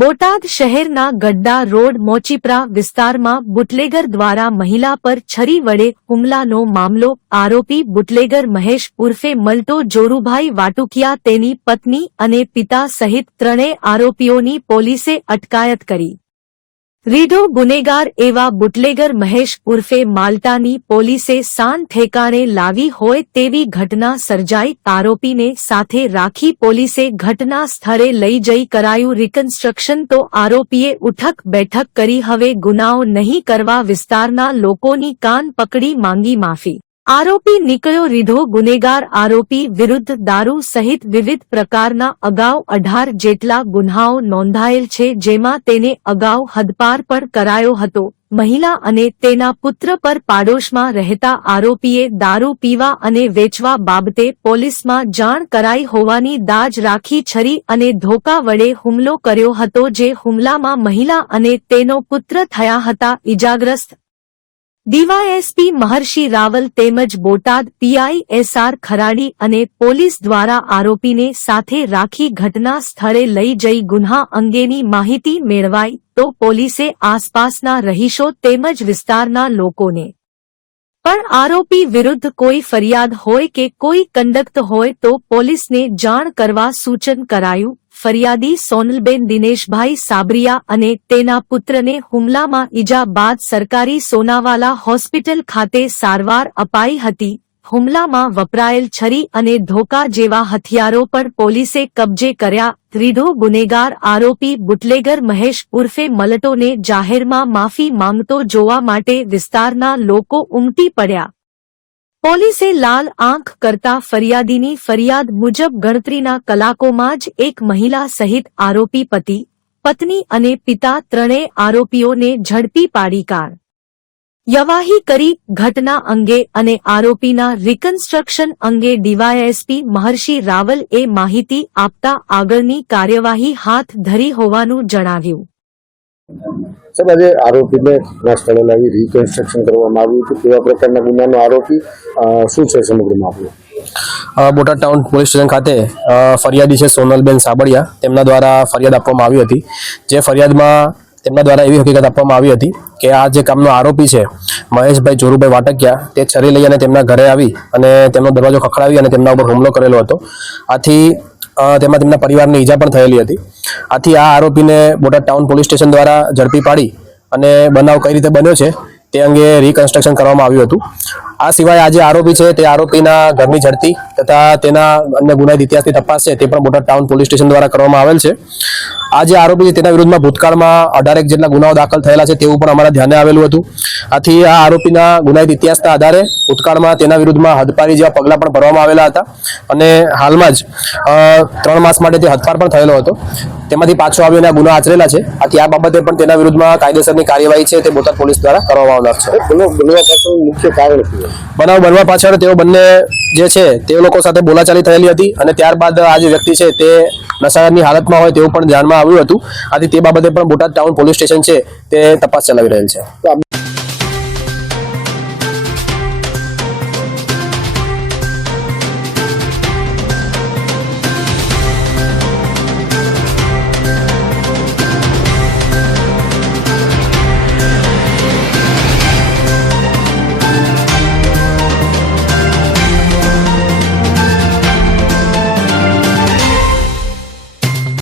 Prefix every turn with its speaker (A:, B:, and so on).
A: બોટાદ શહેરના ગડ્ડા રોડ મોચીપરા વિસ્તારમાં બુટલેગર દ્વારા મહિલા પર છરી વડે હુમલાનો મામલો, આરોપી બુટલેગર મહેશ ઉર્ફે મલટો જોરુભાઈ વાટુકિયા તેની પત્ની અને પિતા સહિત ત્રણેય આરોપીઓની પોલીસે અટકાયત કરી. રીઢો ગુનેગાર એવા બુટલેગર મહેશ ઉર્ફે માલ્ટાની પોલીસે સાન ઠેકાણે લાવી હોય તેવી ઘટના સર્જાઈ આરોપીને સાથે રાખી પોલીસે ઘટના સ્થળે લઈ જઈ કરાયું રિકન્સ્ટ્રક્શન તો આરોપીએ ઉઠક બેઠક કરી હવે ગુનાઓ નહીં કરવા વિસ્તારના લોકોની કાન પકડી માંગી માફી. આરોપી નીકળ્યો રીધો ગુનેગાર આરોપી વિરુદ્ધ દારૂ સહિત વિવિધ પ્રકારના અગાઉ અઢાર જેટલા ગુન્હાઓ નોંધાયેલ છે જેમાં તેને અગાઉ હદપાર પણ કરાયો હતો. મહિલા અને તેના પુત્ર પર પાડોશમાં રહેતા આરોપીએ દારૂ પીવા અને વેચવા બાબતે પોલીસમાં જાણ કરાઈ હોવાની દાજ રાખી છરી અને ધોકા વડે હુમલો કર્યો હતો જે હુમલામાં મહિલા અને તેનો પુત્ર થયા હતા. ઇજાગ્રસ્ત ડીવાયએસપી મહર્ષિ રાવલ તેમજ બોટાદ પીઆઈ એસઆર ખરાડી અને પોલીસ દ્વારા આરોપીને સાથે રાખી ઘટના સ્થળે લઈ જઈ ગુન્હા અંગેની માહિતી મેળવાઈ તો પોલીસે આસપાસના રહીશો તેમજ વિસ્તારના લોકોને પણ આરોપી વિરુદ્ધ કોઈ ફરિયાદ હોય કે કોઈ કંડક્ટ હોય તો પોલીસને જાણ કરવા સૂચન કરાયું. ફરિયાદી સોનલબેન દિનેશભાઈ સાબરિયા અને તેના પુત્રને હુમલામાં ઈજા બાદ સરકારી સોનાવાલા હોસ્પિટલ ખાતે સારવાર અપાઈ હતી. હુમલામાં વપરાયેલ છરી અને ધોકા જેવા હથિયારો પણ પોલીસે કબજે કર્યા. ત્રીધો ગુનેગાર આરોપી બુટલેગર મહેશ ઉર્ફે મલટોને જાહેરમાં માફી માંગતો જોવા માટે વિસ્તારના લોકો ઉમટી પડ્યા. પોલીસે લાલ આંખ કરતા ફરિયાદીની ફરિયાદ મુજબ ગણતરીના કલાકોમાં જ એક મહિલા સહિત આરોપી પતિ, પત્ની અને પિતા ત્રણેય આરોપીઓને ઝડપી પાડી કાર યવાહી કરી ઘટના અંગે અને આરોપીના રિકન્સ્ટ્રક્શન અંગે ડીવાયએસપી મહર્ષિ રાવલ એ માહિતી આપતા આગળની કાર્યવાહી હાથ ધરી હોવાનું જણાવ્યું.
B: સાહેબ આજે આરોપીને ઘટના સ્થળે લાવી રિકન્સ્ટ્રક્શન કરવામાં આવ્યું હતું. કેવા પ્રકારના ગુનાનો આરોપી શું છે સમગ્ર મામલો
C: બોટાદ ટાઉન પોલીસ સ્ટેશન ખાતે ફરિયાદી છે સોનલબેન સાબડિયા તેમના દ્વારા ફરિયાદ આપવામાં આવી હતી. જે ફરિયાદમાં તેમના દ્વારા એવી હકીકત આપવામાં આવી હતી કે આ જે કામનો આરોપી છે, મહેશભાઈ જોરુભાઈ વાટકિયા, તે છરી લઈ અને તેમના ઘરે આવી અને તેમનો દરવાજો ખખડાવી અને તેમના ઉપર હુમલો કરેલો હતો. આથી તેમાં તેમના પરિવારને ઈજા પણ થયેલી હતી. આથી આ આરોપીને બોટાદ ટાઉન પોલીસ સ્ટેશન દ્વારા ઝડપી પાડી અને બનાવ કઈ રીતે બન્યો છે, તે અંગે રિકન્સ્ટ્રક્શન કરવામાં આવ્યું હતું. આ સિવાય આ જે આરોપી છે, તે આરોપીના ઘરની ઝડપી તથા તેના અન્ય ગુનાહિત ઇતિહાસની તપાસ છે, તે પણ બોટાદ ટાઉન પોલીસ સ્ટેશન દ્વારા કરવામાં આવેલ છે. આ જે આરોપી છે તેના વિરુદ્ધમાં ભૂતકાળમાં અઢારેક જેટલા ગુનાઓ દાખલ થયેલા છે તેવું પણ અમારા ધ્યાને આવેલું હતું. આથી આ આરોપીના ગુનાહિત ઇતિહાસના આધારે ભૂતકાળમાં તેના વિરુદ્ધમાં હદપારી જેવા પગલાં પણ ભરવામાં આવેલા હતા અને હાલમાં જ ત્રણ માસ માટે તે હદપાર પણ થયેલો હતો. તેમાંથી પાછો આવીને ગુના આચરેલા છે. આથી આ બાબતે પણ તેના વિરુદ્ધમાં કાયદેસરની કાર્યવાહી છે તે બોટાદ પોલીસ દ્વારા કરવામાં આવનાર છે?
B: બનાવ
C: બનવા પાછળ તેઓ બંને જે છે, તે લોકો સાથે બોલાચાલી થયેલી હતી અને ત્યારબાદ આ જે વ્યક્તિ છે, તે નશાની હાલતમાં હોય તેવું પણ ધ્યાનમાં આવ્યું હતું. આથી તે બાબતે પણ બોટાદ ટાઉન પોલીસ સ્ટેશન છે, તે તપાસ ચલાવી રહેલ છે.